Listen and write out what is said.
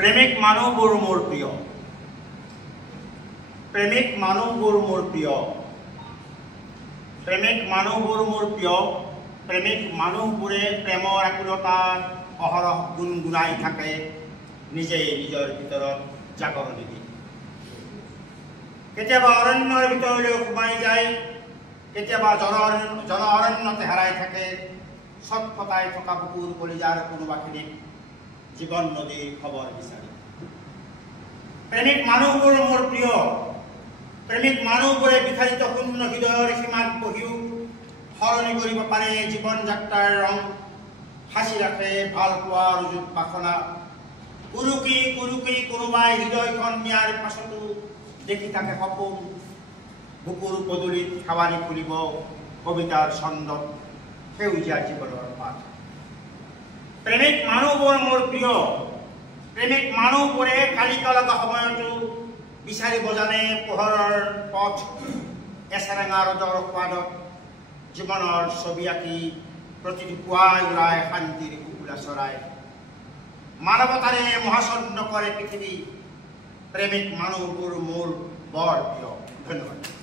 প্ৰেমিক মানুহবোৰ মোৰ প্ৰিয়, প্ৰেমিক মানুহবোৰ মোৰ প্ৰিয়, প্ৰেমিক মানুহবোৰ মোৰ প্ৰিয়, প্ৰেমিক মানুহবোৰে প্ৰেমৰ আকুলতাত অহৰহ গুণগুণাই থাকে, নিজেই নিজৰ ভিতৰত জাগৰণি দি। কেতিয়াবা অৰণ্যৰ ভিতৰলৈ সোমাই যায়, কেতিয়াবা জন অৰণ্যতে হেৰাই থাকে, ছটফটাই থকা বুকুৰ কলিজাৰ কোনোবাখিনিত জীৱন নদীৰ খবৰ বিচাৰি। প্ৰেমিক মানুহবোৰ মোৰ প্ৰিয়, প্ৰেমিক মানুহবোৰে বিখাৰিত শূন্য হৃদয়ৰ সীমাত বহিও সলনি কৰিব পাৰে জীৱন যাত্ৰাৰ ৰং, সাঁচি ৰাখে ভাল পোৱাৰ যুগ বাসনা। কুৰুকি কুৰুকি কোনোবাই হৃদয়খন নিয়াৰ পাছতো দেখি থাকে সপোন, বুকুৰ পদূলিত সেৱাৰি ফুৰিব কবিতাৰ ছন্দত সেউজীয়া জীৱনৰ পাত। প্ৰেমিক মানুহবোৰ মোৰ প্ৰিয়, প্ৰেমিক মানুহবোৰে কালিকা লগা সময়তো বিচাৰিব জানে পোহৰৰ পথ, এচেৰেঙা ৰ'দৰ সোৱাদত জীৱনৰ ছবি আঁকি প্ৰতিটো পুৱাই উৰাই শান্তিৰ কুকুলা চৰাই। মানৱতাৰে মহাচন্ন কৰে পৃথিৱী, প্ৰেমিক মানুহবোৰ মোৰ বৰ প্ৰিয়। ধন্যবাদ।